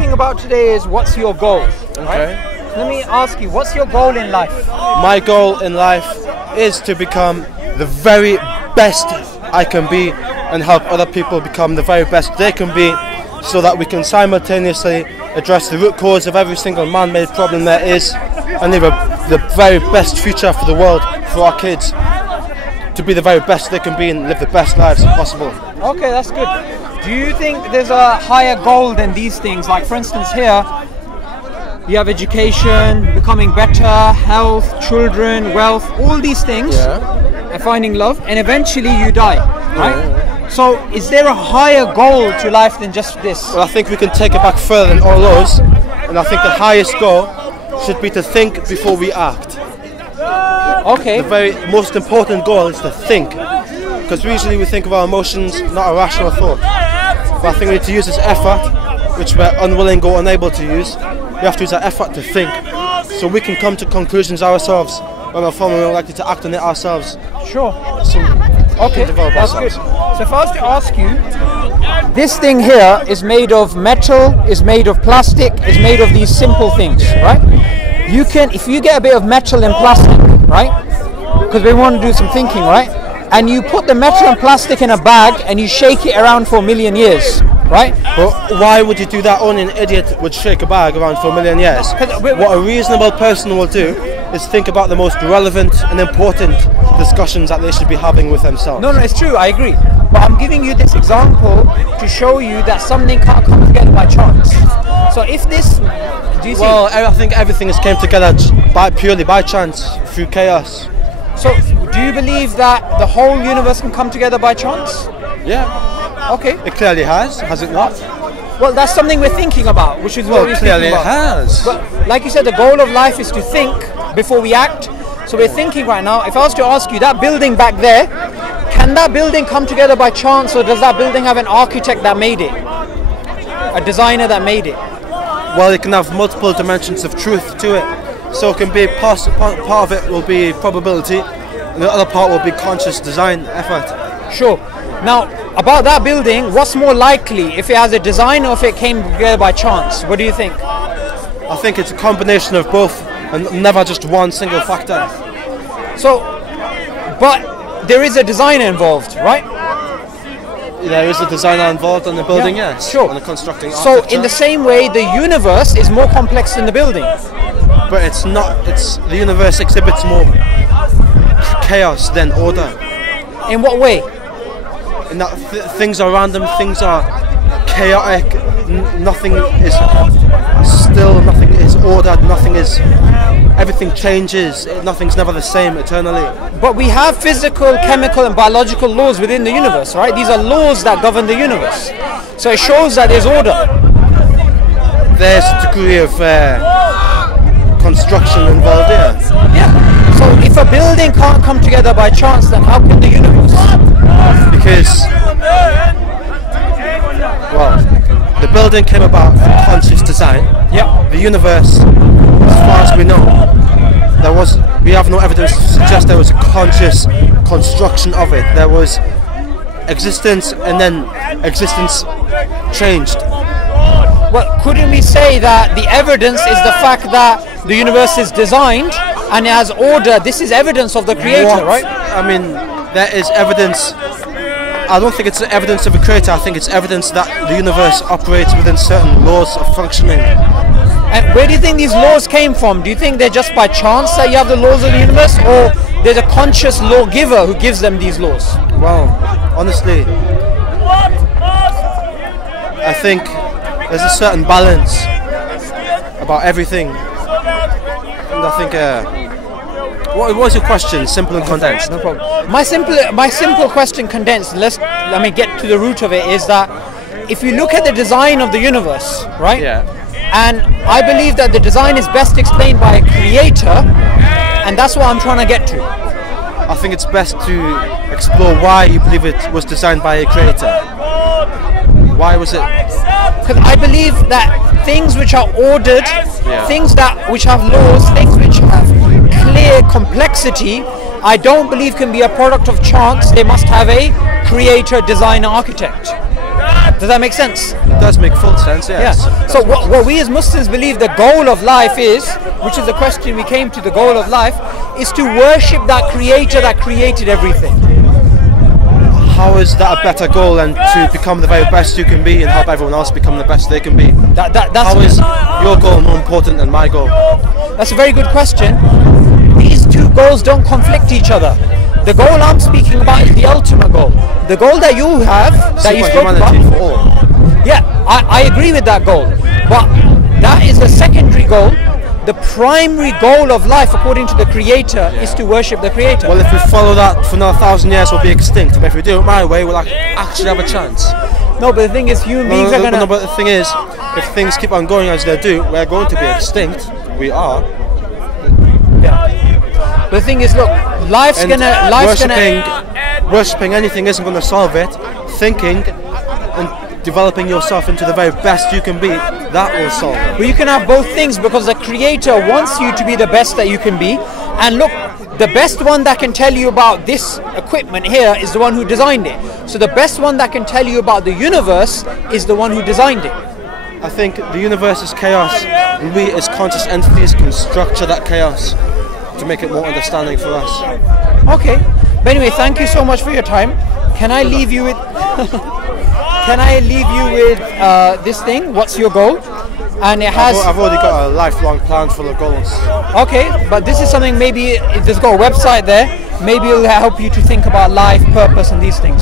talking about today is what's your goal, right? Okay. Let me ask you, what's your goal in life? My goal in life is to become the very best I can be and help other people become the very best they can be, so that we can simultaneously address the root cause of every single man-made problem there is and live the very best future for the world, for our kids, to be the very best they can be and live the best lives possible. Okay, that's good. Do you think there's a higher goal than these things? Like, for instance, here you have education, becoming better, health, children, wealth, all these things, and finding love, and eventually you die, right? So is there a higher goal to life than just this? Well, I think we can take it back further than all those, and I think the highest goal should be to think before we act. Okay. The very most important goal is to think, because usually we think of our emotions, not a rational thought. But I think we need to use this effort, which we're unwilling or unable to use. We have to use that effort to think, so we can come to conclusions ourselves when we're forming, we're likely to act on it ourselves. Sure. So, okay, develop that's ourselves. good. So if I was to ask you, this thing here is made of metal, is made of plastic, is made of these simple things, right? You can, if you get a bit of metal and plastic, right? Because we want to do some thinking, right? And you put the metal and plastic in a bag and you shake it around for 1,000,000 years, right? Well, why would you do that? Only an idiot would shake a bag around for 1,000,000 years. What a reasonable person will do is think about the most relevant and important discussions that they should be having with themselves. No, it's true, I agree. But I'm giving you this example to show you that something can't come together by chance. So if this, do you see? Well, I think everything has came together purely by chance, through chaos. So do you believe that the whole universe can come together by chance? Yeah. Okay. It clearly has it not? Well, that's something we're thinking about, which is what we're clearly thinking about. It has. But like you said, the goal of life is to think before we act. So we're thinking right now. If I was to ask you, that building back there, can that building come together by chance, or does that building have an architect that made it? A designer that made it? Well, it can have multiple dimensions of truth to it. So it can be part of it will be probability, and the other part will be conscious design effort. Sure. Now, about that building, what's more likely, if it has a design or if it came together by chance? What do you think? I think it's a combination of both, and never just one single factor. So, but there is a designer involved, right? There is a designer involved in the building, yes. Sure. And the constructing So, architecture. in the same way, the universe is more complex than the building. But it's not. It's the universe exhibits more chaos than order. In what way? In that things are random, things are chaotic. Nothing is still. Nothing is ordered. Nothing is. Everything changes. Nothing's never the same eternally. But we have physical, chemical, and biological laws within the universe, right? These are laws that govern the universe. So it shows that there's order. There's a degree of construction involved here. Yeah. So if a building can't come together by chance, then how can the universe? Because, well, the building came about from conscious design. Yeah. The universe, as far as we know, we have no evidence to suggest there was a conscious construction of it. There was existence, and then existence changed. Well, couldn't we say that the evidence is the fact that the universe is designed and it has order? This is evidence of the creator, right? I mean, there is evidence. I don't think it's evidence of a creator. I think it's evidence that the universe operates within certain laws of functioning. And where do you think these laws came from? Do you think they're just by chance that you have the laws of the universe, or there's a conscious lawgiver who gives them these laws? Well, honestly, I think there's a certain balance about everything. And I think, what was your question? Simple and condensed. No problem. My simple question condensed, let me get to the root of it, is that if you look at the design of the universe, right? Yeah. And I believe that the design is best explained by a creator, and that's what I'm trying to get to. I think it's best to explore why you believe it was designed by a creator. Why was it? Because I believe that things which are ordered, things which have laws, things which have clear complexity, I don't believe can be a product of chance. They must have a creator, designer, architect. Does that make sense? It does make full sense, yes. Yeah. So what we as Muslims believe the goal of life is, which is the question we came to, the goal of life, is to worship that creator that created everything. How is that a better goal than to become the very best you can be and help everyone else become the best they can be? How is your goal more important than my goal? That's a very good question. These two goals don't conflict each other. The goal I'm speaking about is the ultimate goal. The goal that you have, that you spoke about, for all. yeah, I agree with that goal. But that is a secondary goal. The primary goal of life, according to the Creator, is to worship the Creator. Well, if we follow that for another 1,000 years, we'll be extinct. But if we do it my way, we'll actually have a chance. No, but the thing is, human beings are going to... No, but the thing is, if things keep on going as they do, we're going to be extinct. We are. Yeah. But the thing is, look, life's gonna... Worshipping anything isn't going to solve it. Thinking and developing yourself into the very best you can be, that will solve it. But you can have both things, because the Creator wants you to be the best that you can be. And look, the best one that can tell you about this equipment here is the one who designed it. So the best one that can tell you about the universe is the one who designed it. I think the universe is chaos, and we as conscious entities can structure that chaos to make it more understanding for us. Okay. But anyway, thank you so much for your time. Can I leave you with... Can I leave you with this thing? What's your goal? And it has... I've already got a lifelong plan full of goals. Okay, but this is something, maybe there's got a website there. Maybe it'll help you to think about life, purpose and these things.